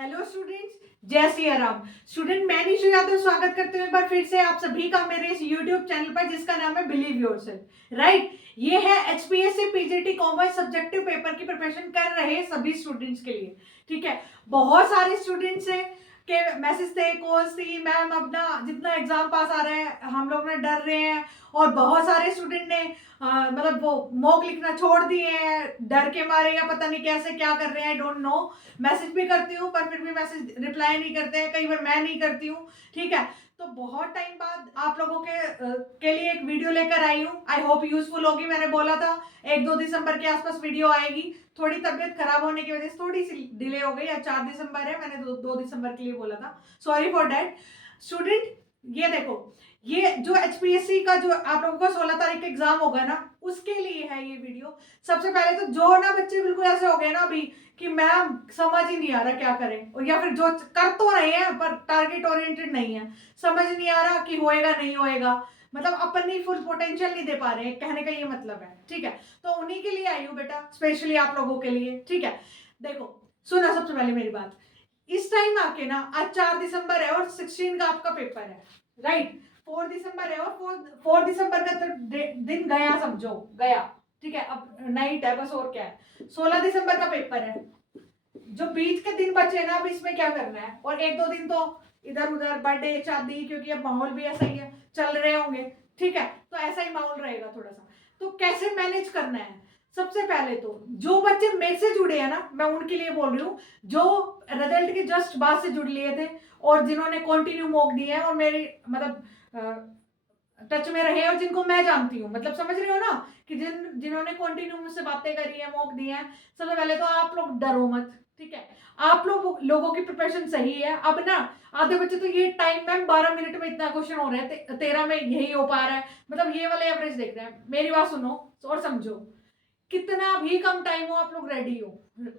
Hello students, जय Siya Ram. Student मैं निशु यादव स्वागत करते हुए एक बार फिर से आप सभी का मेरे इस यूट्यूब चैनल पर जिसका नाम है बिलीव योरसेल्फ। राइट, ये है HPSC PGT commerce subjective paper की प्रिपरेशन कर रहे सभी स्टूडेंट्स के लिए। ठीक है, बहुत सारे स्टूडेंट्स हैं के मैसेज थे, कॉल्स थी, मैम अपना जितना एग्जाम पास आ रहे हैं हम लोग ने डर रहे हैं, और बहुत सारे स्टूडेंट ने मतलब वो मॉक लिखना छोड़ दिए हैं डर के मारे, या पता नहीं कैसे क्या कर रहे हैं, आई डोंट नो। मैसेज भी करती हूँ पर फिर भी मैसेज रिप्लाई नहीं करते हैं, कई बार मैं नहीं करती हूँ। ठीक है, तो बहुत टाइम बाद आप लोगों के लिए एक वीडियो लेकर आई हूँ। आई होप यूजफुल होगी। मैंने बोला था 1-2 दिसंबर के आसपास वीडियो आएगी। थोड़ी तबीयत खराब होने की वजह से थोड़ी सी डिले हो गई। आज 4 दिसंबर है, मैंने 2 दिसंबर के लिए बोला था, सॉरी फॉर डैट। स्टूडेंट ये देखो, ये जो एचपीएससी का जो आप लोगों का 16 तारीख एग्जाम होगा ना, उसके लिए है ये वीडियो। सबसे पहले तो जो ना बच्चे बिल्कुल ऐसे हो गए ना अभी कि मैम समझ ही नहीं आ रहा क्या करें, और या फिर जो कर तो रहे हैं पर टारगेट ओरिएंटेड नहीं है, समझ नहीं आ रहा कि होएगा नहीं होएगा, मतलब अपनी फुल पोटेंशियल नहीं दे पा रहे हैं, कहने का ये मतलब है। ठीक है, तो उन्हीं के लिए आई हूँ बेटा, स्पेशली आप लोगों के लिए। ठीक है, देखो सुना सबसे पहले मेरी बात। इस टाइम आके ना, आज 4 दिसंबर है और 16 का आपका पेपर है। राइट, 4 दिसंबर है और 4 दिसंबर का तो दिन गया, समझो गया। ठीक है, अब नाइट है बस, और क्या है। 16 दिसंबर का पेपर है, जो बीच के दिन बचे ना, अब इसमें क्या करना है, और 1-2 दिन तो इधर उधर बर्थडे शादी, क्योंकि अब माहौल भी ऐसा ही है, चल रहे होंगे। ठीक है, तो ऐसा ही माहौल रहेगा थोड़ा सा। तो कैसे मैनेज करना है, सबसे पहले तो जो बच्चे मेरे से जुड़े हैं ना, मैं उनके लिए बोल रही हूँ, जो रिजल्ट के जस्ट बाद से जुड़ लिए थे और जिन्होंने कंटिन्यू मॉक दिए हैं और मेरी मतलब टच में रहे और जिनको मैं जानती हूँ, मतलब समझ रहे हो ना, कि जिन्होंने कंटिन्यू मुझसे बातें करी है, मॉक दिए हैं। सबसे पहले तो आप लोग डरो मत। ठीक है, आप लोगों की प्रिपरेशन सही है। अब ना आधे बच्चे तो ये टाइम मैम 12 मिनट में इतना क्वेश्चन हो रहा है, 13 में यही हो पा रहा है, मतलब ये वाले एवरेज देख रहे हैं। मेरी बात सुनो और समझो, कितना भी कम टाइम हो आप लोग रेडी हो।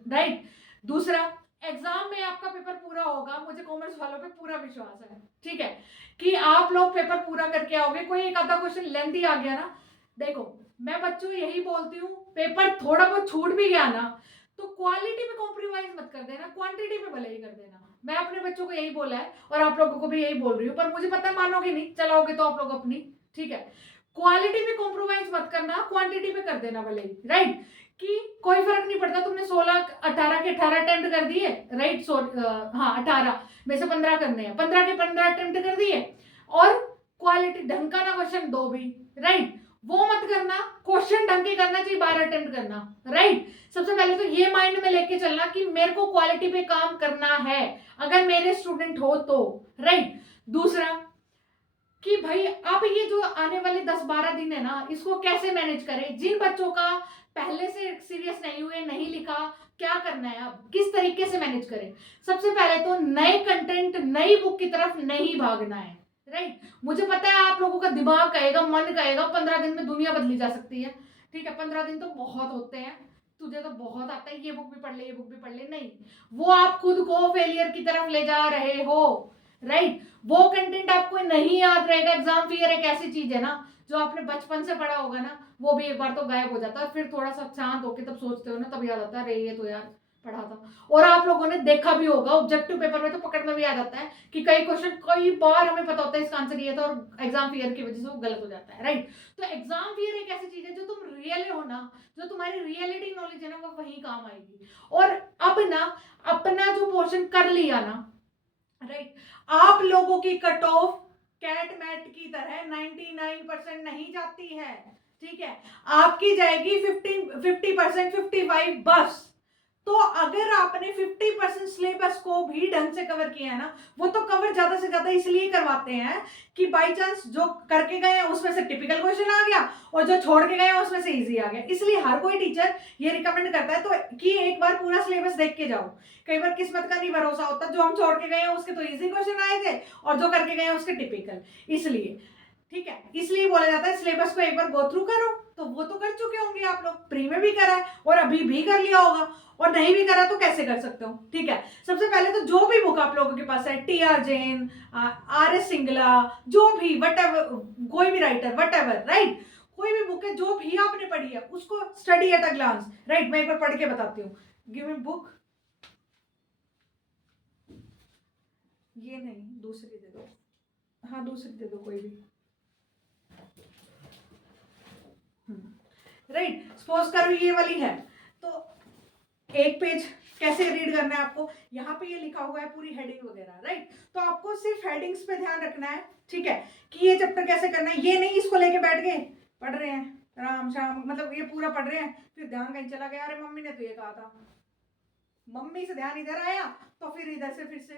राइट, दूसरा, एग्जाम में आपका पेपर पूरा होगा, मुझे कॉमर्स वालों पे पूरा विश्वास है। ठीक है, कि आप लोग पेपर पूरा करके आओगे। कोई एक आधा क्वेश्चन लेंथी आ गया ना, देखो मैं बच्चों यही बोलती हूँ, पेपर थोड़ा बहुत छूट भी गया ना तो क्वालिटी पे कॉम्प्रोमाइज मत कर देना, क्वांटिटी पे भले ही कर देना। मैं अपने बच्चों को यही बोला है और आप लोगों को भी यही बोल रही हूँ, पर मुझे पता है मानोगे नहीं, चलाओगे तो आप लोग अपनी। ठीक है, क्वालिटी में कॉम्प्रोमाइज मत करना, क्वांटिटी पे कर देना भले ही। राइट, कि कोई फर्क नहीं पड़ता, तुमने 18 के 18 अटेम्प्ट कर दिए। राइट, हाँ 18 में से 15 करने हैं, 15 के 15 अटेम्प्ट कर दिए, और क्वालिटी ढंग का ना क्वेश्चन दो भी। राइट, वो मत करना, क्वेश्चन ढंग के करना चाहिए, 12 अटेम्प्ट करना। राइट, सबसे पहले तो ये माइंड में लेके चलना कि मेरे को क्वालिटी पे काम करना है अगर मेरे स्टूडेंट हो तो। राइट, दूसरा कि भाई आप ये जो आने वाले 10-12 दिन है ना, इसको कैसे मैनेज करें। जिन बच्चों का पहले से सीरियस नहीं हुए, नहीं लिखा, क्या करना है, अब किस तरीके से मैनेज करें। सबसे पहले तो नए कंटेंट, नई बुक की तरफ नहीं भागना है। राइट, मुझे पता है आप लोगों का दिमाग कहेगा, मन कहेगा 15 दिन में दुनिया बदली जा सकती है। ठीक है, 15 दिन तो बहुत होते हैं, तुझे तो बहुत आता है, ये बुक भी पढ़ ले, ये बुक भी पढ़ ले, नहीं, वो आप खुद को फेलियर की तरफ ले जा रहे हो। राइट, वो कंटेंट आपको नहीं याद रहेगा। एग्जाम फियर एक ऐसी चीज है ना, जो आपने बचपन से पढ़ा होगा ना, वो भी एक बार तो गायब हो जाता है, फिर थोड़ा सा शांत होके तब सोचते हो ना, तब याद आता है अरे ये तो यार पढ़ा था। और आप लोगों ने देखा भी होगा, ऑब्जेक्टिव पेपर में तो पकड़ में भी आ जाता है कि कई क्वेश्चन कई बार हमें पता होता है इसका आंसर ये था, और एग्जाम फियर की वजह से वो गलत हो जाता है। राइट, तो एग्जाम फियर एक ऐसी चीज है जो तुम रियल हो ना, जो तुम्हारी रियलिटी नॉलेज है ना, वो वही काम आएगी। और अब ना अपना जो पोर्शन कर लिया ना, राइट, आप लोगों की कट ऑफ कैट मैट की तरह 99% नहीं जाती है। ठीक है, आपकी जाएगी 50% 55 बस। तो अगर आपने 50% सिलेबस को भी ढंग से कवर किया है ना, वो तो कवर ज्यादा से ज्यादा इसलिए करवाते हैं कि बाई चांस जो करके गए हैं उसमें से टिपिकल क्वेश्चन आ गया और जो छोड़ के गए हैं उसमें से इजी आ गया। इसलिए हर कोई टीचर ये रिकमेंड करता है तो कि एक बार पूरा सिलेबस देख के जाओ। कई बार किस्मत का नहीं भरोसा होता, जो हम छोड़ के गए हैं उसके तो इजी क्वेश्चन आए थे और जो करके गए हैं उसके टिपिकल, इसलिए। ठीक है, इसलिए बोला जाता है सिलेबस को एक बार गो थ्रू करो। तो वो तो कर चुके होंगे आप लोग, प्री में भी करा है और अभी भी कर लिया होगा, और नहीं भी करा तो कैसे कर सकते हो। ठीक है, सबसे पहले तो जो भी बुक आप लोगों के पास है, टी.आर. जैन, आर.एस. सिंगला, जो भी वट एवर, कोई भी राइटर वट एवर, राइट, कोई भी बुक है जो भी आपने पढ़ी है उसको study at a glance. Right, मैं एक बार पढ़ के बताती हूँ। गिव मी बुक, ये नहीं, दूसरी दे दो। हाँ दूसरी दे दो कोई भी। राइट, सपोज करो ये वाली है, तो एक पेज कैसे रीड करना है आपको, यहाँ पे ये लिखा हुआ है पूरी हेडिंग वगैरह, राइट। तो आपको सिर्फ हेडिंग्स पे ध्यान रखना है, ठीक है, कि ये चैप्टर कैसे करना है। ये नहीं इसको लेके बैठ गए पढ़ रहे हैं राम शाम, मतलब ये पूरा पढ़ रहे हैं, फिर ध्यान कहीं चला गया, अरे मम्मी ने तो ये कहा था, मम्मी से ध्यान इधर आया तो फिर इधर से फिर से,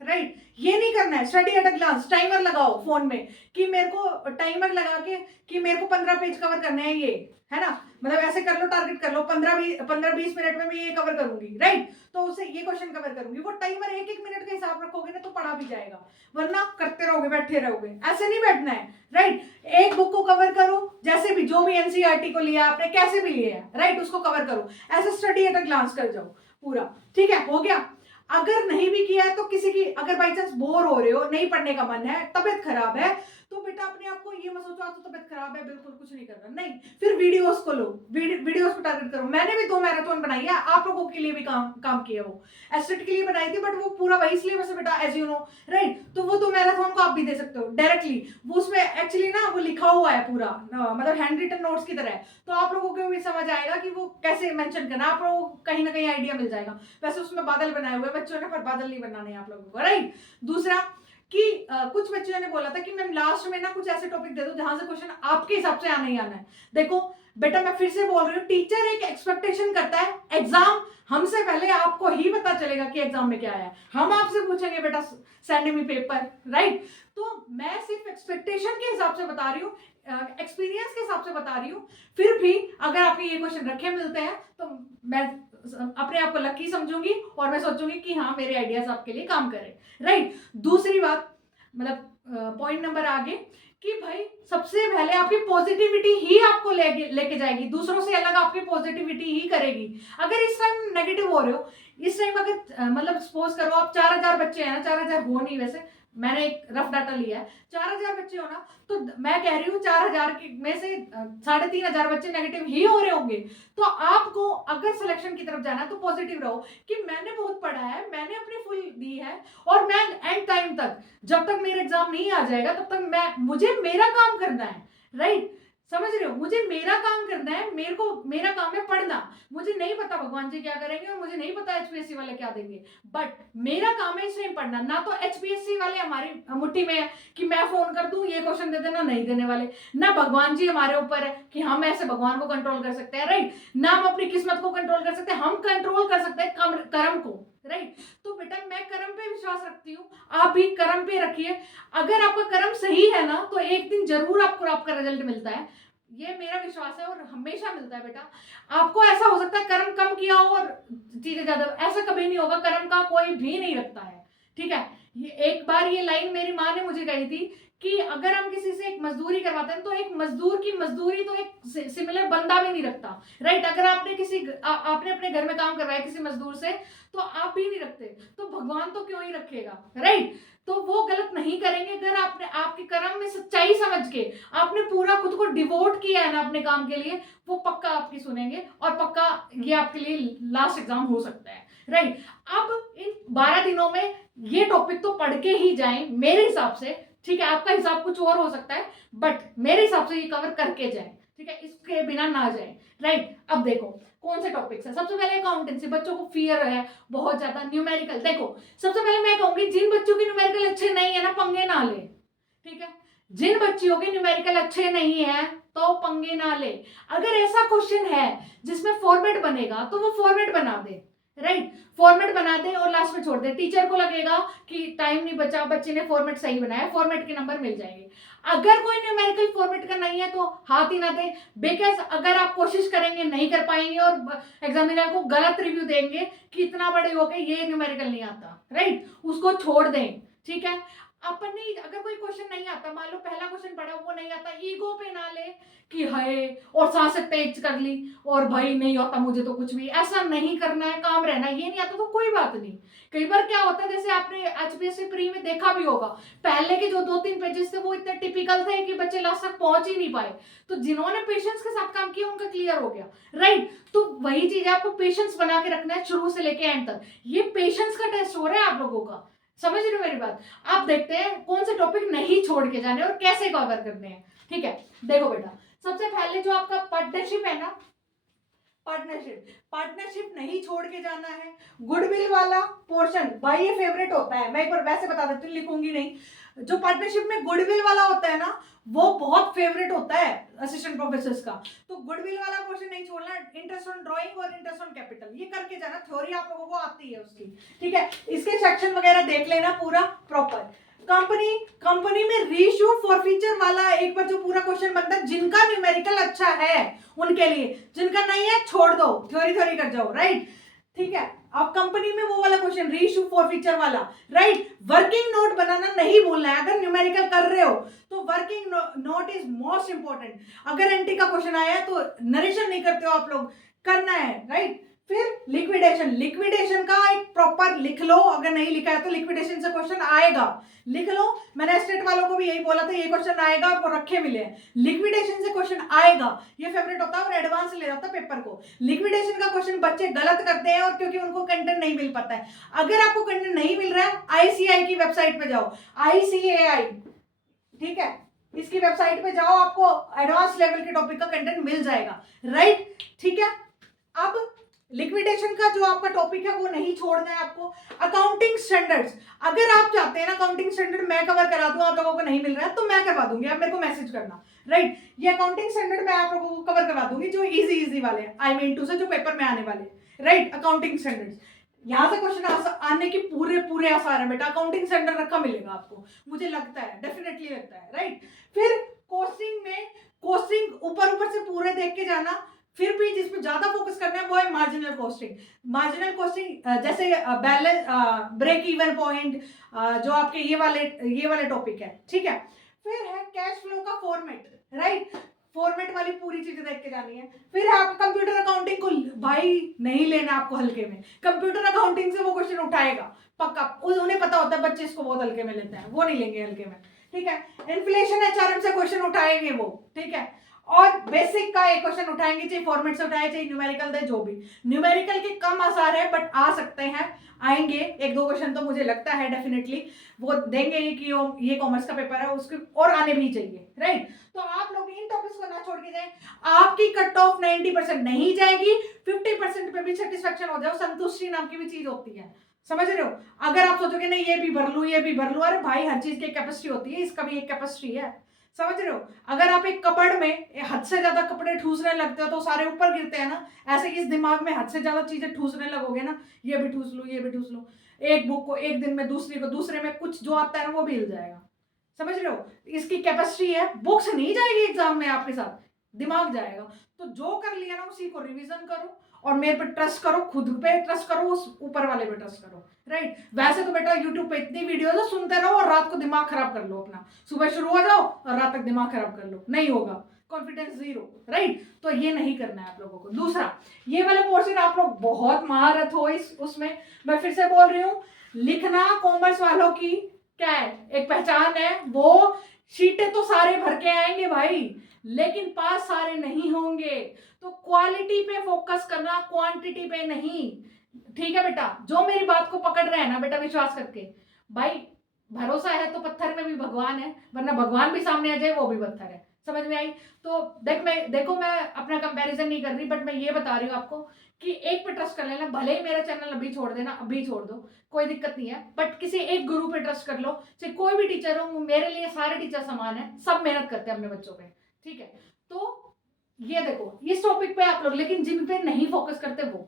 राइट। ये नहीं करना है। Study at a glance, timer लगाओ फोन में कि मेरे को टाइमर लगा के कि मेरे को 15 पेज कवर करने हैं, ये है ना, मतलब ऐसे कर लो, टारगेट कर लो 15-20 मिनट में मैं ये कवर करूंगी, राइट। तो उससे ये क्वेश्चन कवर करूंगी। वो टाइमर 1-1 मिनट का हिसाब रखोगे ना तो पढ़ा भी जाएगा, वरना करते रहोगे, बैठे रहोगे, ऐसे नहीं बैठना है, राइट। एक बुक को कवर करो, जैसे भी जो भी एनसीईआरटी को लिया आपने, कैसे भी लिया है, राइट, उसको कवर करो, ऐसे स्टडी एट अ ग्लांस कर जाओ पूरा, ठीक है, हो गया। अगर नहीं भी किया है तो किसी की, अगर बाई चांस बोर हो रहे हो, नहीं पढ़ने का मन है, तबियत खराब है, तो बेटा अपने आप को ये मत सोचो आज तो तबियत खराब है बिल्कुल कुछ नहीं करना, नहीं, फिर वीडियोस को लो, वीडियोस को टारगेट करो। मैंने भी 2 मैराथन बनाई है, आप लोगों के लिए भी काम किया, वो एस्टेट के लिए बनाई थी, बट वो पूरा वही सिलेबस है बेटा, एज यू नो, राइट। तो वो 2 मैराथन को आप भी दे सकते हो डायरेक्टली, वो उसमें एक्चुअली ना वो लिखा हुआ है पूरा, मतलब हैंड रिटन नोट्स की तरह है, तो आप लोगों को भी समझ आएगा कि वो कैसे मेंशन करना, आप लोगों को कहीं ना कहीं आइडिया मिल जाएगा। वैसे उसमें बादल बनाए हुए बच्चों ने, पर बादल नहीं बनाने आप लोगों को, राइट। दूसरा कि कुछ बच्चों ने बोला था कि मैम लास्ट में ना कुछ ऐसे टॉपिक दे दो जहां से क्वेश्चन आपके हिसाब से आना ही आना है। देखो बेटा मैं फिर से बोल रही हूँ, टीचर एक एक्सपेक्टेशन करता है, एग्जाम हमसे पहले आपको ही पता चलेगा कि एग्जाम में क्या है, हम आपसे पूछेंगे बेटा सेंड मी पेपर, राइट। तो मैं सिर्फ एक्सपेक्टेशन के हिसाब से बता रही हूँ, एक्सपीरियंस के हिसाब से बता रही हूँ। फिर भी अगर आपके ये क्वेश्चन रखे मिलते हैं तो मैं अपने आप को लकी समझूंगी और मैं सोचूंगी कि हाँ मेरे आइडियाज आपके लिए काम करें, राइट। दूसरी बात, मतलब पॉइंट नंबर आगे, कि भाई सबसे पहले आपकी पॉजिटिविटी ही आपको लेके जाएगी, दूसरों से अलग आपकी पॉजिटिविटी ही करेगी। अगर इस टाइम नेगेटिव हो रहे हो, इस टाइम अगर मतलब सपोज करो आप 4000 बच्चे हैं ना, 4000 हो नहीं वैसे, मैंने एक रफ डाटा लिया है, 4000 बच्चे हो ना, तो मैं कह रही हूँ 4000 के में से 3500 बच्चे नेगेटिव ही हो रहे होंगे। तो आपको अगर सिलेक्शन की तरफ जाना है तो पॉजिटिव रहो कि मैंने बहुत पढ़ा है, मैंने अपनी फुल दी है, और मैं एंड टाइम तक, जब तक मेरा एग्जाम नहीं आ जाएगा तब तक मुझे मेरा काम करना है, राइट। समझ रहे हो, मुझे मेरा काम करना है, मेरे को मेरा काम है पढ़ना। मुझे नहीं पता भगवान जी क्या करेंगे और मुझे नहीं पता एचपीएससी वाले क्या देंगे, बट मेरा काम है इस टाइम पढ़ना। ना तो एचपीएससी वाले हमारी मुट्ठी में है कि मैं फोन कर दूं ये क्वेश्चन दे देना, नहीं देने वाले, ना भगवान जी हमारे ऊपर है कि हम ऐसे भगवान को कंट्रोल कर सकते हैं, राइट, ना हम अपनी किस्मत को कंट्रोल कर सकते हैं, हम कंट्रोल कर सकते हैं कर्म को, राइट। तो बेटा मैं कर्म पे विश्वास रखती हूँ, आप भी कर्म पे रखिए। अगर आपका कर्म सही है ना तो एक दिन जरूर आपको आपका रिजल्ट मिलता है, ये मेरा विश्वास है और हमेशा मिलता है बेटा। आपको ऐसा हो सकता है कर्म कम किया हो और चीजें ज्यादा, ऐसा कभी नहीं होगा, कर्म का कोई भी नहीं रखता है, ठीक है। ये एक बार ये लाइन मेरी माँ ने मुझे कही थी कि अगर हम किसी से एक मजदूरी करवाते हैं तो एक मजदूर की मजदूरी तो एक सिमिलर बंदा भी नहीं रखता, राइट। अगर आपने आपने अपने घर में काम करवाया किसी मजदूर से तो आप भी नहीं रखते, तो भगवान तो क्यों ही रखेगा, राइट। तो वो गलत नहीं करेंगे अगर आपने आपके कर्म में सच्चाई समझ के आपने पूरा खुद को डिवोट किया है ना अपने काम के लिए, वो पक्का आपकी सुनेंगे और पक्का ये आपके लिए लास्ट एग्जाम हो सकता है, राइट। अब इन 12 दिनों में ये टॉपिक तो पढ़ के ही जाएं मेरे हिसाब से, ठीक है। आपका हिसाब कुछ और हो सकता है, बट मेरे हिसाब से ये कवर करके जाएं, ठीक है, इसके बिना ना जाएं, राइट। अब देखो कौन से टॉपिक्स है। सबसे पहले अकाउंटेंसी, बच्चों को फियर है बहुत ज्यादा। न्यूमेरिकल, देखो सबसे पहले मैं कहूंगी जिन बच्चों के न्यूमेरिकल अच्छे नहीं है ना पंगे ना ले, ठीक है। जिन बच्चियों के न्यूमेरिकल अच्छे नहीं है तो पंगे ना ले। अगर ऐसा क्वेश्चन है जिसमें फॉर्मेट बनेगा तो वो फॉर्मेट बना दे, राइट, फॉर्मेट बना दे और लास्ट में छोड़ दे। टीचर को लगेगा कि टाइम नहीं बचा, बच्चे ने फॉर्मेट सही बनाया, फॉर्मेट के नंबर मिल जाएंगे। अगर कोई न्यूमेरिकल फॉर्मेट का नहीं है तो हाथ ही ना दे, बिकॉज अगर आप कोशिश करेंगे नहीं कर पाएंगे और एग्जामिनर को गलत रिव्यू देंगे कि इतना बड़े हो गए ये न्यूमेरिकल नहीं आता, राइट, उसको छोड़ दें, ठीक है। अपनी अगर कोई क्वेश्चन नहीं आता, मान लो पहला क्वेश्चन पढ़ा वो नहीं आता, ईगो पे ना ले कि हाय और सांसें तेज कर ली और भाई नहीं आता मुझे तो कुछ भी, ऐसा नहीं करना है, काम रहना है। ये नहीं आता तो कोई बात नहीं। कई बार क्या होता है, जैसे आपने एचपीएससी प्री में देखा भी होगा, पहले के जो 2-3 पेजेस थे वो इतने टिपिकल थे कि बच्चे लास्ट तक पहुंच ही नहीं पाए, तो जिन्होंने पेशेंस के साथ काम किया उनका क्लियर हो गया, राइट। तो वही चीज है, आपको पेशेंस बना के रखना है शुरू से लेके एंड तक। ये पेशेंस का टेस्ट हो रहा है आप लोगों का, समझ रहे हो मेरी बात? आप देखते हैं कौन से टॉपिक नहीं छोड़ के जाने और कैसे कवर करने हैं। ठीक है, देखो बेटा, सबसे पहले जो आपका पार्टनरशिप है ना, पार्टनरशिप नहीं छोड़ के जाना है। गुडविल वाला पोर्शन भाई ये फेवरेट होता है, मैं एक बार वैसे बता देती हूँ, लिखूंगी नहीं। जो पार्टनरशिप में गुडविल वाला होता है ना, वो बहुत फेवरेट होता है असिस्टेंट प्रोफेसर्स का। तो गुडविल वाला पोर्शन नहीं छोड़ना। इंटरेस्ट ऑन ड्राइंग और इंटरेस्ट ऑन कैपिटल ये करके जाना, थ्योरी आप लोगों को आती है उसकी। ठीक है, इसके सेक्शन वगैरह देख लेना पूरा प्रॉपर। कंपनी में रीइश्यू फॉरफीचर वाला एक बार जो पूरा क्वेश्चन बनता है, जिनका न्यूमेरिकल अच्छा है उनके लिए, जिनका नहीं है छोड़ दो, थ्योरी कर जाओ। राइट, ठीक है, अब कंपनी में वो वाला क्वेश्चन रीइश्यू फॉरफीचर वाला। राइट, वर्किंग नोट बनाना नहीं भूलना है। अगर न्यूमेरिकल कर रहे हो तो working note is most important. अगर एंटी का क्वेश्चन आया तो नरेशन नहीं करते हो आप लोग, करना है। राइट, फिर लिक्विडेशन का एक प्रॉपर लिख लो, अगर नहीं लिखा है तो लिक्विडेशन से क्वेश्चन आएगा, लिख लो। मैंने स्टेट वालों को भी यही बोला था, ये क्वेश्चन आएगा और रखे मिले हैं, लिक्विडेशन से क्वेश्चन आएगा। ये फेवरेट होता है और एडवांस ले जाता है पेपर को। लिक्विडेशन का क्वेश्चन बच्चे गलत करते हैं और क्योंकि उनको कंटेंट नहीं मिल पाता है। अगर आपको कंटेंट नहीं मिल रहा है, आईसीआई की वेबसाइट पे जाओ, ICAI, ठीक है, इसकी वेबसाइट पे जाओ, आपको एडवांस लेवल के टॉपिक का कंटेंट मिल जाएगा। राइट, ठीक है, अब लिक्विडेशन का जो आपका टॉपिक है वो नहीं छोड़ना है आपको। अकाउंटिंग स्टैंडर्ड्स, अगर आप चाहते हैं ना अकाउंटिंग स्टैंडर्ड मैं कवर करा दूं, आप लोगों को नहीं मिल रहा है तो मैं करवा दूंगी, आप मेरे को मैसेज करना। राइट, ये अकाउंटिंग स्टैंडर्ड मैं आप लोगों को कवर करवा दूंगी, जो इजी वाले IMEN2 से जो पेपर में आने वाले। राइट, अकाउंटिंग स्टैंडर्ड्स, यहाँ से क्वेश्चन आने की पूरे आसार है बेटा। अकाउंटिंग स्टैंडर्ड रखा मिलेगा आपको, मुझे लगता है, डेफिनेटली लगता है। राइट, फिर कोस्टिंग ऊपर से पूरे देख के जाना। फिर भी जिसमें ज्यादा फोकस करना है वो है मार्जिनल कॉस्टिंग, जैसे बैलेंस, ब्रेक इवन पॉइंट, जो आपके ये वाले टॉपिक है। ठीक है, फिर है कैश फ्लो का फॉर्मेट। राइट, फॉर्मेट वाली पूरी चीजें देख के जानी है। फिर है आपका कंप्यूटर अकाउंटिंग को भाई नहीं लेना आपको हल्के में, कंप्यूटर अकाउंटिंग से वो क्वेश्चन उठाएगा पक्का, उन्हें पता होता है बच्चे इसको बहुत हल्के में लेते हैं, वो नहीं लेंगे हल्के में। ठीक है, इन्फ्लेशन HRM से क्वेश्चन उठाएंगे वो। ठीक है, और बेसिक का एक क्वेश्चन उठाएंगे, चाहे फॉर्मेट से उठाए चाहे न्यूमेरिकल दे, जो भी। न्यूमेरिकल के कम आसार है बट आ सकते हैं, आएंगे एक दो क्वेश्चन तो मुझे लगता है डेफिनेटली वो देंगे ही कि ये कॉमर्स का पेपर है, उसके और आने भी चाहिए। राइट, तो आप लोग इन टॉपिक्स को ना छोड़ के जाएं। आपकी कट ऑफ 90% नहीं जाएगी, 50% पे भी सेटिस्फेक्शन हो जाओ, संतुष्टि नाम की भी चीज होती है, समझ रहे हो? अगर आप सोचोगे नहीं ये भी भर लूं, अरे भाई हर चीज की कैपेसिटी होती है, इसका भी एक कैपेसिटी है, समझ रहे हो? अगर आप एक कपड़ में हद से ज्यादा कपड़े ठूसने लगते हो तो सारे ऊपर गिरते हैं ना, ऐसे इस दिमाग में हद से ज्यादा चीजें ठूसने लगोगे ना, ये भी ठूस लो, ये भी ठूस लो, एक बुक को एक दिन में दूसरी को दूसरे में कुछ जो आता है ना वो भी हिल जाएगा, समझ रहे हो? इसकी कैपेसिटी है, बुक्स नहीं जाएगी एग्जाम में आपके साथ, दिमाग जाएगा। तो जो कर लिया ना उसी को रिवीजन करो और मेरे पे ट्रस्ट करो, खुद पे ट्रस्ट करो, उस ऊपर वाले पे ट्रस्ट करो। राइट, वैसे तो बेटा यूट्यूब पे इतनी वीडियो है सुनते रहो और रात को दिमाग खराब कर लो अपना, सुबह शुरू हो जाओ और रात तक दिमाग खराब कर लो, नहीं होगा, कॉन्फिडेंस 0। राइट, तो ये नहीं करना है आप लोगों को। दूसरा, ये वाला पोर्शन आप लोग बहुत महारत हो उसमें, मैं फिर से बोल रही हूँ, लिखना कॉमर्स वालों की क्या है, एक पहचान है, वो शीटें तो सारे भर के आएंगे भाई, लेकिन पास सारे नहीं होंगे, तो क्वालिटी पे फोकस करना, क्वांटिटी पे नहीं। ठीक है बेटा, जो मेरी बात को पकड़ रहे हैं ना बेटा, विश्वास करके, भाई भरोसा है तो पत्थर में भी भगवान है, वरना भगवान भी सामने आ जाए वो भी पत्थर है, समझ में आई? तो देखो मैं अपना कंपैरिजन नहीं कर रही, बट मैं ये बता रही हूँ आपको कि एक पे ट्रस्ट कर लेना, भले ही मेरा चैनल अभी छोड़ देना, अभी छोड़ दो, कोई दिक्कत नहीं है, बट किसी एक गुरु पे ट्रस्ट कर लो, चाहे कोई भी टीचर हो, मेरे लिए सारे टीचर समान है, सब मेहनत करते हैं अपने बच्चों पे। ठीक है, तो ये देखो इस टॉपिक पे आप लोग, लेकिन जिन पे नहीं फोकस करते वो,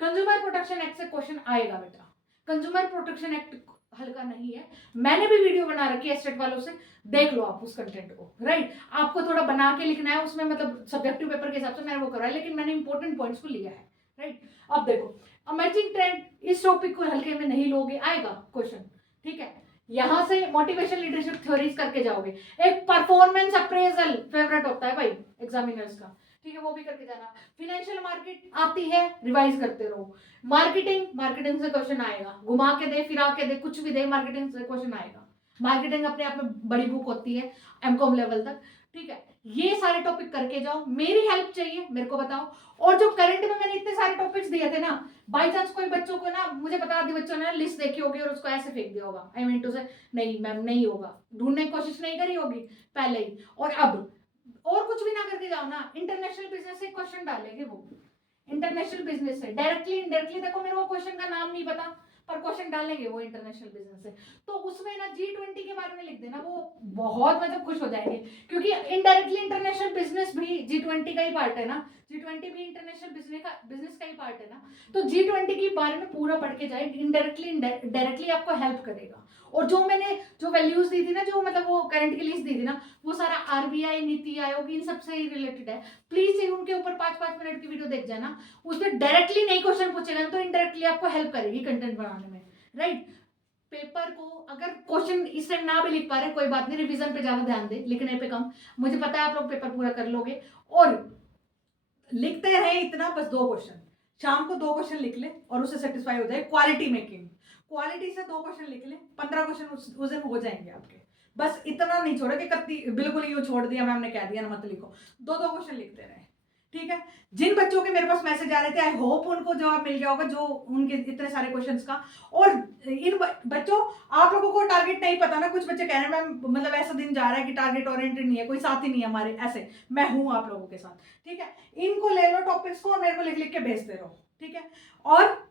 कंज्यूमर प्रोटेक्शन एक्ट से क्वेश्चन आएगा बेटा, कंज्यूमर प्रोटेक्शन एक्ट हल्का नहीं है, मैंने भी वीडियो बना रखी है स्टेट वालों से, देख लो आप उस कंटेंट को। राइट, आपको थोड़ा बना के लिखना है उसमें, मतलब सब्जेक्टिव पेपर के हिसाब से मैंने वो कराया, लेकिन मैंने इंपॉर्टेंट पॉइंट्स को लिया है। राइट, अब देखो अमर्जिंग ट्रेंड, इस टॉपिक को हल्के में नहीं लोगे, आएगा क्वेश्चन। ठीक है, यहां से मोटिवेशन लीडरशिप थ्योरीज करके जाओगे। एक परफॉर्मेंस अप्रेजल फेवरेट होता है भाई एग्जामिनर्स का, ठीक है, वो भी करके जाना। फाइनेंशियल मार्केट आती है, रिवाइज करते रहो। मार्केटिंग से क्वेश्चन आएगा, घुमा के दे फिरा के दे कुछ भी दे, मार्केटिंग से क्वेश्चन आएगा। मार्केटिंग अपने आप में बड़ी बुक होती है, MCOM लेवल तक। ठीक है, ये सारे टॉपिक करके जाओ, मेरी हेल्प चाहिए मेरे को बताओ। और जो करंट में मैंने इतने सारे टॉपिक्स दिए थे ना, बाई चांस कोई बच्चों को ना, मुझे बता दी बच्चों ने लिस्ट देखी होगी और उसको ऐसे फेंक दिया होगा, आई मीन टू से नहीं मैम नहीं होगा, ढूंढने की कोशिश नहीं करी होगी पहले ही, और अब और कुछ भी ना करके जाओ ना, इंटरनेशनल बिजनेस से क्वेश्चन डालेंगे वो, इंटरनेशनल बिजनेस से डायरेक्टली इनडायरेक्टली, देखो मेरे को क्वेश्चन का नाम नहीं पता पर क्वेश्चन डालेंगे वो इंटरनेशनल बिजनेस से, तो उसमें ना G20 के बारे में लिख देना, वो बहुत मतलब खुश हो जाएंगे, क्योंकि इनडायरेक्टली इंटरनेशनल बिजनेस भी G20 का ही पार्ट है ना, G20 भी इंटरनेशनल बिजनेस का ही पार्ट है ना, तो G20 के बारे में पूरा पढ़ के जाए, इनडायरेक्टली डायरेक्टली आपको हेल्प करेगा। और जो मैंने जो वैल्यूज दी थी ना, जो मतलब वो करंट की लिस्ट दी थी ना, वो सारा RBI, नीति आयोग, इन सबसे ही रिलेटेड है। प्लीज उनके ऊपर 5-5 मिनट की वीडियो देख जाना, उसमें डायरेक्टली नहीं क्वेश्चन पूछेगा तो इनडायरेक्टली आपको हेल्प करेगी कंटेंट बनाने में, राइट। पेपर को अगर क्वेश्चन इस टाइम ना भी लिख पा रहे कोई बात नहीं, रिवीजन पे ज्यादा ध्यान दे, लिखने पे कम, मुझे पता है आप लोग पेपर पूरा कर लोगे, और लिखते रहे इतना, बस 2 क्वेश्चन शाम को 2 क्वेश्चन लिख ले और उससे सेटिस्फाई हो जाए। क्वालिटी मेकिंग, क्वालिटी से 2 क्वेश्चन लिख ले, 15 क्वेश्चन उस दिन हो जाएंगे आपके। बस इतना नहीं छोड़ा कि कत्ती बिल्कुल ही छोड़ दिया मैम ने कह दिया ना मत लिखो, 2-2 क्वेश्चन लिखते रहे, ठीक है। जिन बच्चों के मेरे पास मैसेज आ रहे थे, आई होप उनको जवाब मिल गया होगा, जो उनके इतने सारे क्वेश्चंस का। और इन बच्चों, आप लोगों को टारगेट नहीं पता ना, कुछ बच्चे कह रहे हैं मैम मतलब ऐसा दिन जा रहा है कि टारगेट ओरिएंटेड नहीं है, कोई साथ ही नहीं है हमारे, ऐसे मैं हूं आप लोगों के साथ, ठीक है। इनको ले लो टॉपिक्स को और मेरे को लिख लिख के भेजते रहो, ठीक है। और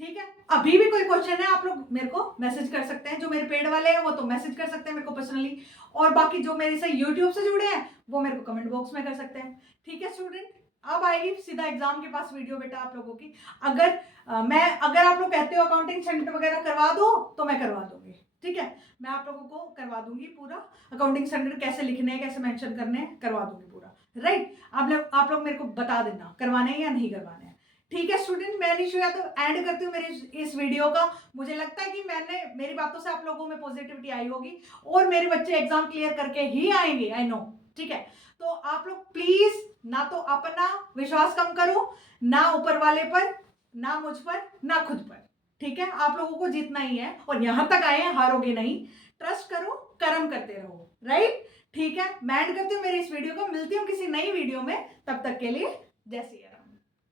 ठीक है, अभी भी कोई क्वेश्चन है आप लोग मेरे को मैसेज कर सकते हैं, जो मेरे पेड वाले हैं वो तो मैसेज कर सकते हैं मेरे को पर्सनली, और बाकी जो मेरे से यूट्यूब से जुड़े हैं वो मेरे को कमेंट बॉक्स में कर सकते हैं, ठीक है स्टूडेंट। अब आएगी सीधा एग्जाम के पास वीडियो बेटा आप लोगों की। अगर अगर आप लोग कहते हो अकाउंटिंग सेंटर वगैरह करवा दो तो मैं करवा दूंगी, ठीक है। मैं आप लोगों को करवा दूंगी पूरा, अकाउंटिंग सेंटर कैसे लिखने हैं, कैसे मेंशन करने हैं, करवा दूंगी पूरा, राइट। आप लोग मेरे को बता देना करवाने हैं या नहीं करवाने हैं, ठीक है स्टूडेंट। मैं निशा तो एंड करती हूँ मेरे इस वीडियो का। मुझे लगता है कि मेरी बातों से आप लोगों में पॉजिटिविटी आई होगी, और मेरे बच्चे एग्जाम क्लियर करके ही आएंगे, आई नो, ठीक है। तो आप लोग प्लीज ना तो अपना विश्वास कम करो, ना ऊपर वाले पर, ना मुझ पर, ना खुद पर, ठीक है। आप लोगों को जीतना ही है, और यहां तक आए हैं, हारोगे नहीं, ट्रस्ट करो, कर्म करते रहो, राइट, ठीक है। मैं एंड करती हूँ मेरी इस वीडियो को, मिलती हूँ किसी नई वीडियो में, तब तक के लिए जय श्री राम।